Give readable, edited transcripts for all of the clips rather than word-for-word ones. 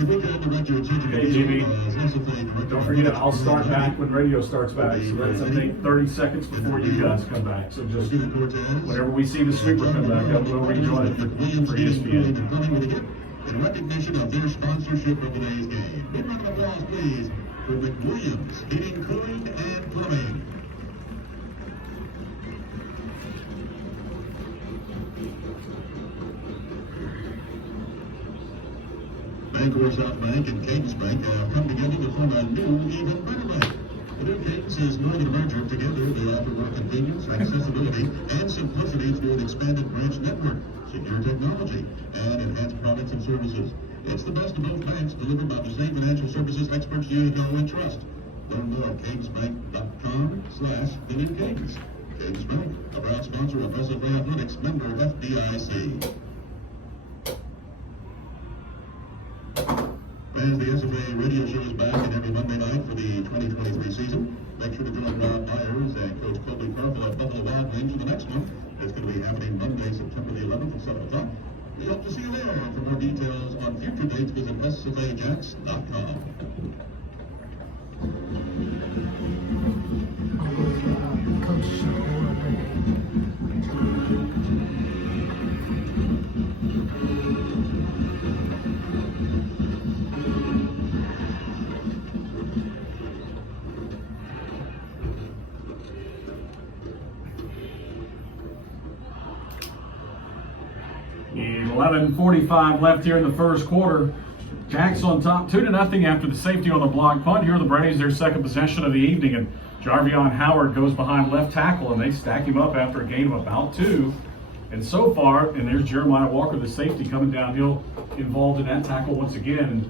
Hey, Jimmy, don't forget, I'll start back when radio starts back. So that's, I think, 30 seconds before you guys come back. So just whenever we see the sweeper come back up, we'll rejoin it for ESPN. In recognition of their sponsorship of today's game. Big round of applause, please, for McWilliams Heating, Cooling, and Plumbing. Bancorp South Bank and Cadence Bank have come together to form a new, even better bank. The new Cadence is more than a merger. Together, they offer more convenience, accessibility, and simplicity through an expanded branch network, secure technology, and enhanced products and services. It's the best of both banks, delivered by the same financial services experts you know and trust. Learn more at cadence.com/the new Cadence. Cadence Bank, a proud sponsor of SFA Athletics, member FDIC. As the SFA radio show is back in every Monday night for the 2023 season, make sure to join Rob Myers and Coach Colby Carville at Buffalo Wild Wings for the next one. It's going to be happening Monday, September the 11th at 7 o'clock. We hope to see you there. For more details on future dates, visit sfajacks.com. And 11:45 left here in the first quarter. Jacks on top 2-0 after the safety on the block punt. Here are the Braves, their second possession of the evening, and Jarvion Howard goes behind left tackle, and they stack him up after a gain of about 2. And so far, and there's Jeremiah Walker, the safety, coming downhill, involved in that tackle once again. And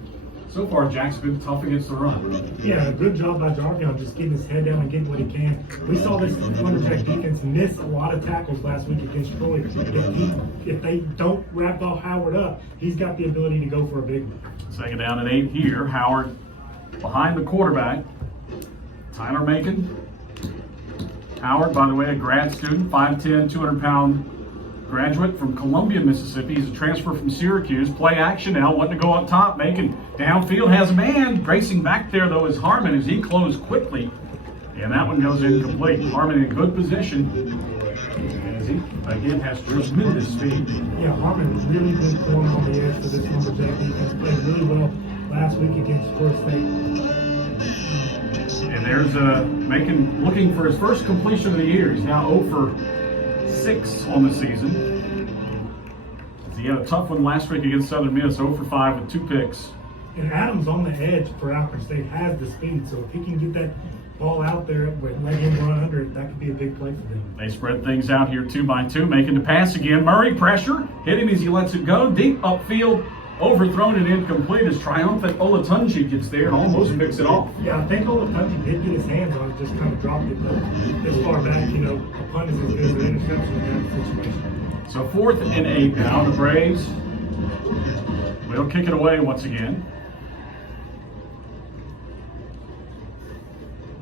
so far, Jack's been tough against the run. Yeah, good job by Jarvion just getting his head down and getting what he can. We saw this Lumberjack defense miss a lot of tackles last week against Troy. If they don't wrap off Howard up, he's got the ability to go for a big one. Second down and 8 here. Howard behind the quarterback. Tyler Macon. Howard, by the way, a grad student, 5'10", 200-pound graduate from Columbia, Mississippi. He's a transfer from Syracuse. Play action now, wanting to go up top. Macon downfield, has a man. Racing back there, though, is Harmon as he closed quickly. And that one goes incomplete. Harmon in good position. As he, again, has tremendous speed. Yeah, Harmon was really good corner on the edge for this Lumberjack defense. Played really well last week against Florida State. And there's Macon looking for his first completion of the year. He's now 0 for 6 on the season. He had a tough one last week against Southern Miss, 0 for 5 with 2 picks. And Adams on the edge for Alcorn State has the speed, so if he can get that ball out there and let him run under it, that could be a big play for them. They spread things out here 2 by 2, making the pass again. Murray pressure, hit him as he lets it go. Deep upfield, overthrown and incomplete as triumphant Olatunji gets there and almost picks it off. Yeah, I think Olatunji did get his hands on it, just kind of dropped it. But this far back, a punt is as good as an interception in that situation. So 4th and 8 now. The Braves will kick it away once again.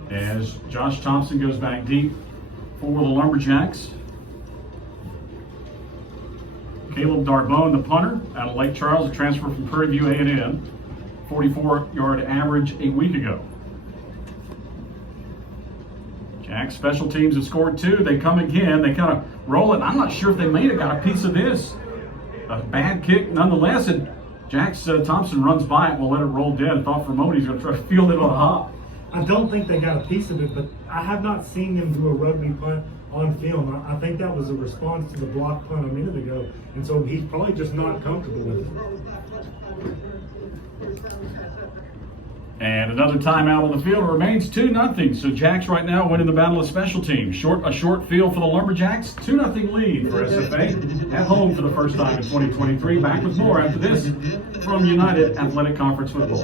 As Josh Thompson goes back deep for the Lumberjacks. Caleb Darbone, the punter, out of Lake Charles, a transfer from Prairie View A&M, 44-yard average a week ago. Jacks special teams have scored 2. They come again. They kind of roll it. I'm not sure if they may have got a piece of this. A bad kick nonetheless. And Jacks Thompson runs by it. We'll let it roll dead. I thought for a moment he's going to try to field it on a hop. I don't think they got a piece of it, but I have not seen him do a rugby punt on film. I think that was a response to the block punt a minute ago, and so he's probably just not comfortable with it. And another timeout on the field. It remains 2-0. So Jacks right now winning the battle of special teams. A short field for the Lumberjacks. 2-0 lead for SFA at home for the first time in 2023. Back with more after this from United Athletic Conference Football.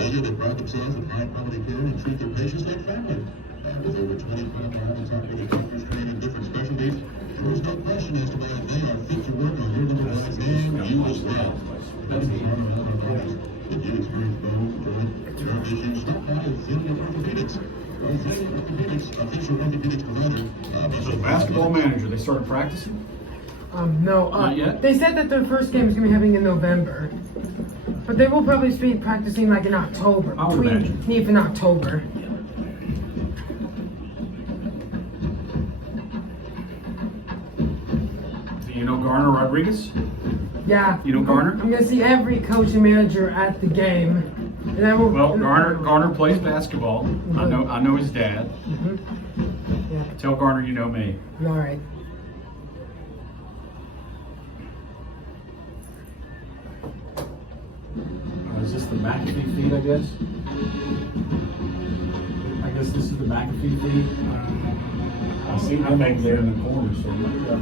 With over 25 hours operating doctors trained in different specialties, there is no question as to whether they are fit to work on your device and you as well. That's the If you experience bone, joint, nerve issues, stop by Zillion Orthopedics. Zillion Orthopedics, official orthopedics provider. So the basketball manager, they started practicing? No. Not yet? They said that their first game is going to be happening in November. But they will probably be practicing like in October. I would imagine. Even October. Do you know Garner Rodriguez? Yeah. You know Garner? I'm gonna see every coach and manager at the game. And I will, Well, Garner plays basketball. I know his dad. Yeah. Tell Garner you know me. All right. Is this the McAfee feed, I guess? I guess this is the McAfee feed. I see them back there in the corner, so yeah.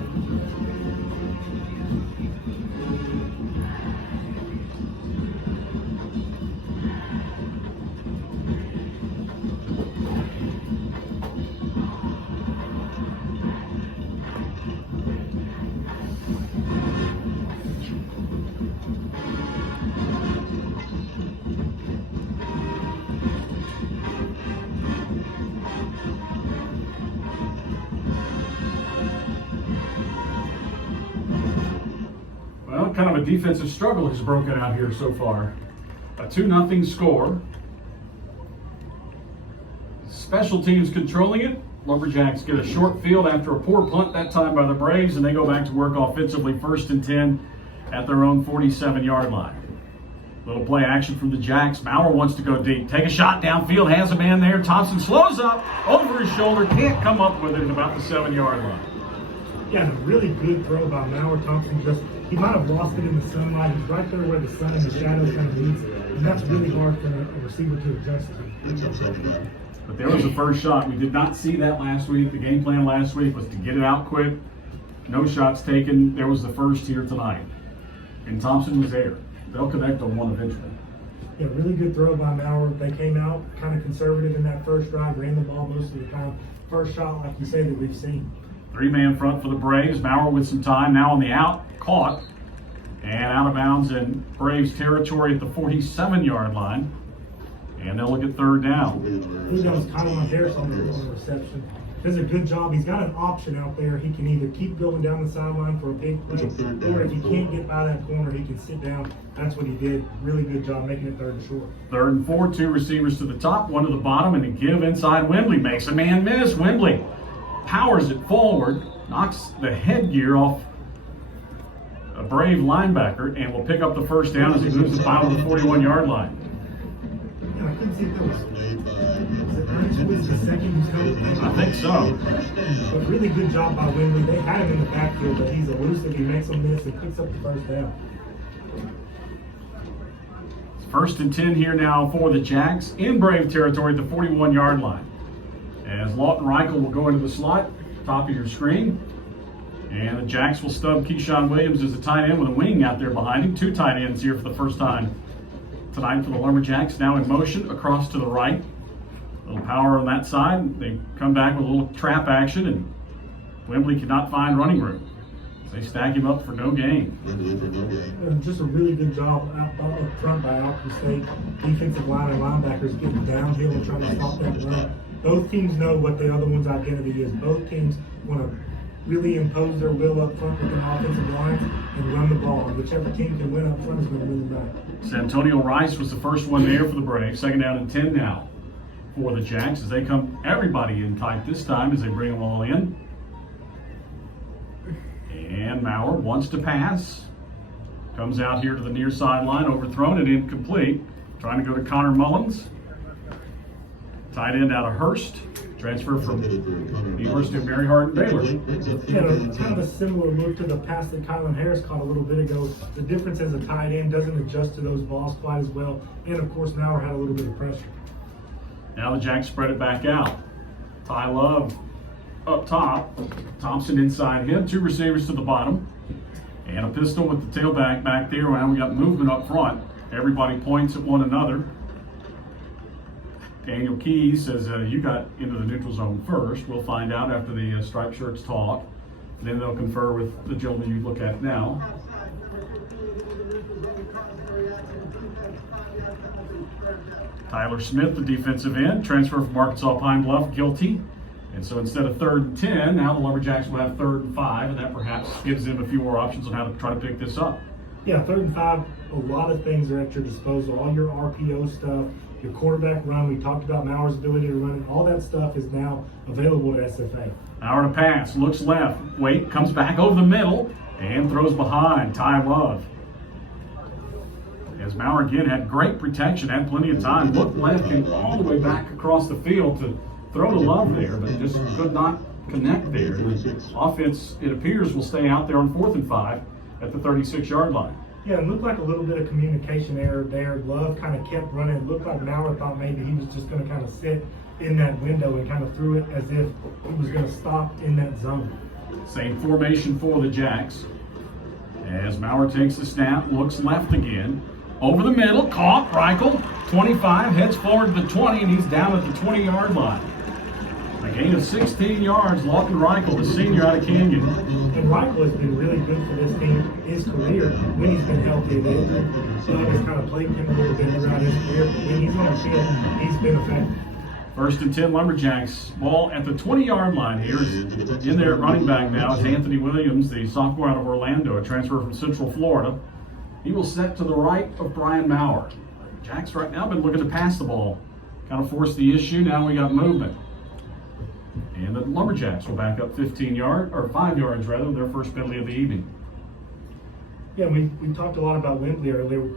Well, kind of a defensive struggle has broken out here so far. A 2-0 score. Special teams controlling it. Lumberjacks get a short field after a poor punt that time by the Braves, and they go back to work offensively, 1st and 10 at their own 47-yard line. Little play action from the Jacks. Maurer wants to go deep. Take a shot downfield, has a man there. Thompson slows up, over his shoulder, can't come up with it at about the 7-yard line. Yeah, and a really good throw by Maurer. Thompson he might have lost it in the sunlight. He's right there where the sun and the shadows kind of meets, and that's really hard for a receiver to adjust to. But there was the first shot. We did not see that last week. The game plan last week was to get it out quick. No shots taken. There was the first here tonight. And Thompson was there. They'll connect on one eventually. Yeah, really good throw by Maurer. They came out kind of conservative in that first drive, ran the ball most of the time. First shot, like you say, that we've seen. 3-man front for the Braves. Maurer with some time. Now on the out. Caught. And out of bounds in Braves territory at the 47-yard line. And they'll look at 3rd down. I think that was Kylan Harris on the reception. Does a good job. He's got an option out there. He can either keep going down the sideline for a big play, or if he can't get by that corner, he can sit down. That's what he did. Really good job making it 3rd and short. 3rd and 4, 2 receivers to the top, 1 to the bottom, and a give inside. Wembley makes a man miss. Wembley powers it forward, knocks the headgear off a Brave linebacker, and will pick up the first down as he moves the ball to the 41-yard line. Yeah, I couldn't see if that was it Ernest was the second who's held. I think so. But really good job by Wembley. They had him in the backfield, but he's elusive. He makes them miss and picks up the first down. It's 1st and 10 here now for the Jacks in Brave territory at the 41-yard line. As Lawton Reichel will go into the slot, top of your screen. And the Jacks will stub Keyshawn Williams as a tight end with a wing out there behind him. 2 tight ends here for the first time tonight for the Lumberjacks. Now in motion across to the right. A little power on that side. They come back with a little trap action, and Wembley cannot find running room. They stack him up for no gain. Just a really good job up front by Alcorn State. Defensive line and linebackers getting downhill and trying to stop that run. Both teams know what the other one's identity is. Both teams want to really impose their will up front with an offensive line and run the ball. And whichever team can win up front is going to win the night. Santonio Rice was the first one there for the Braves. 2nd down and 10 now for the Jacks as they come everybody in tight this time as they bring them all in. And Maurer wants to pass. Comes out here to the near sideline, overthrown and incomplete. Trying to go to Connor Mullins. Tight end out of Hurst. Transfer from the University of Mary Hardin Baylor. Kind of a similar look to the pass that Kylan Harris caught a little bit ago. The difference as a tight end doesn't adjust to those balls quite as well. And of course, Maurer had a little bit of pressure. Now the Jacks spread it back out. Ty Love up top. Thompson inside him. 2 receivers to the bottom. And a pistol with the tailback back there. Now we got movement up front. Everybody points at one another. Daniel Keys says you got into the neutral zone first. We'll find out after the striped shirts talk. Then they'll confer with the gentleman you look at now. Tyler Smith, the defensive end, transfer from Arkansas Pine Bluff, guilty. And so instead of 3rd and 10, now the Lumberjacks will have 3rd and 5, and that perhaps gives them a few more options on how to try to pick this up. Yeah, 3rd and 5, a lot of things are at your disposal. All your RPO stuff, your quarterback run, we talked about Mauer's ability to run it, all that stuff is now available to SFA. Mauer to pass, looks left, wait, comes back over the middle, and throws behind Ty Love. As Mauer again had great protection, had plenty of time, looked left, came all the way back across the field to throw to Love there, but just could not connect there. Offense, it appears, will stay out there on 4th and 5 at the 36-yard line. Yeah, it looked like a little bit of communication error there. Love kind of kept running. It looked like Mauer thought maybe he was just going to kind of sit in that window and kind of threw it as if he was going to stop in that zone. Same formation for the Jacks. As Mauer takes the snap, looks left again. Over the middle, caught, Reichel, 25, heads forward to the 20, and he's down at the 20-yard line. A gain of 16 yards, Lawton Reichel, the senior out of Canyon. And Reichel has been really good for this team his career when he's been healthy and injured. Love has kind of played him a little bit throughout his career, but when he's on the field, he's been effective. 1st and 10 Lumberjacks, ball at the 20-yard line here. In there at running back now is Anthony Williams, the sophomore out of Orlando, a transfer from Central Florida. He will set to the right of Brian Mauer. Jacks right now been looking to pass the ball, kind of force the issue. Now we got movement. And the Lumberjacks will back up 5 yards rather, their first penalty of the evening. Yeah, we talked a lot about Wembley earlier.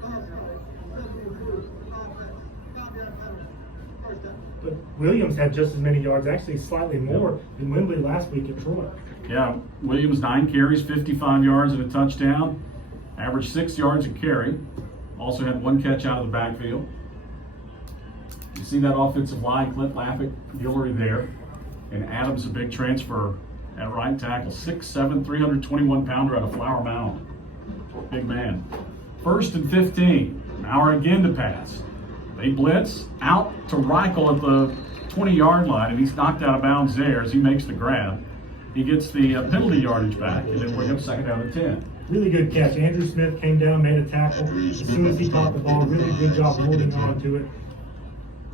But Williams had just as many yards, actually slightly more than Wembley last week at Troy. Yeah, Williams 9 carries, 55 yards and a touchdown. Averaged 6 yards a carry. Also had 1 catch out of the backfield. You see that offensive line, Clint Lappick, Guillory there. And Adams, a big transfer at right tackle. 6'7", 321-pounder out of Flower Mound. Big man. 1st and 15. Mauer again to pass. They blitz out to Reichel at the 20-yard line, and he's knocked out of bounds there as he makes the grab. He gets the penalty yardage back, and then we're up 2nd down and 10. Really good catch. Andrew Smith came down, made a tackle. As soon as he caught the ball, really good job holding on to it.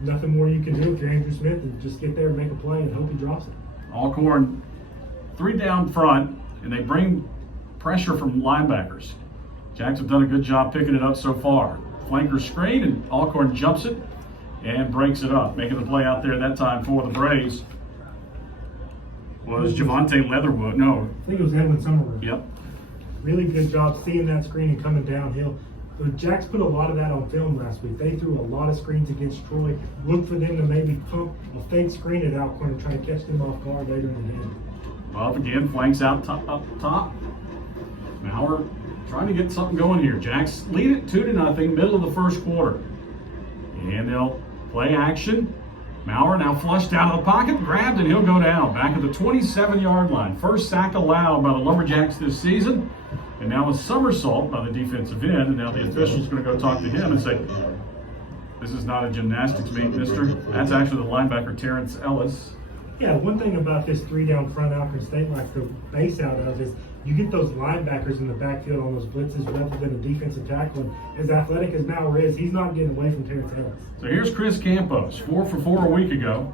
Nothing more you can do if you're Andrew Smith than just get there and make a play and hope he drops it. Alcorn 3 down front, and they bring pressure from linebackers. Jacks have done a good job picking it up so far. Flanker screen, and Alcorn jumps it and breaks it up. Making the play out there that time for the Braves was Javante Leatherwood. No. I think it was Edwin Summerwood. Yep. Really good job seeing that screen and coming downhill. The Jacks put a lot of that on film last week. They threw a lot of screens against Troy. Look for them to maybe pump a fake screen at Alcorn and try to catch them off guard later in the game. Well, again, flanks out up top. Mauer trying to get something going here. Jacks lead it 2-0, middle of the first quarter. And they'll play action. Mauer now flushed out of the pocket, grabbed, and he'll go down back at the 27-yard line. First sack allowed by the Lumberjacks this season. And now a somersault by the defensive end. And now the official's going to go talk to him and say, "This is not a gymnastics meet, mister." That's actually the linebacker, Terrence Ellis. Yeah, one thing about this 3 down front Alcorn State likes to base out of is you get those linebackers in the backfield on those blitzes rather than a defensive tackle. And as athletic as Mauer is, he's not getting away from Terrence Ellis. So here's Chris Campos, 4 for 4 a week ago.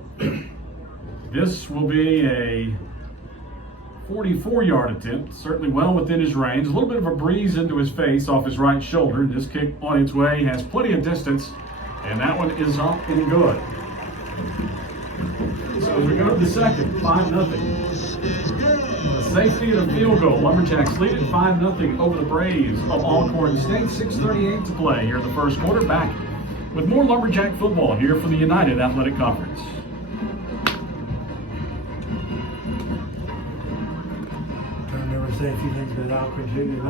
This will be a 44-yard attempt, certainly well within his range. A little bit of a breeze into his face off his right shoulder. This kick on its way has plenty of distance, and that one is up and good. So as we go to the second, 5-0. A safety and a field goal. Lumberjacks lead it 5-0 over the Braves of Alcorn State. 6:38 to play here in the first quarter. Back with more Lumberjack football here from the United Athletic Conference. I remember saying a few things about Alcorn Junior.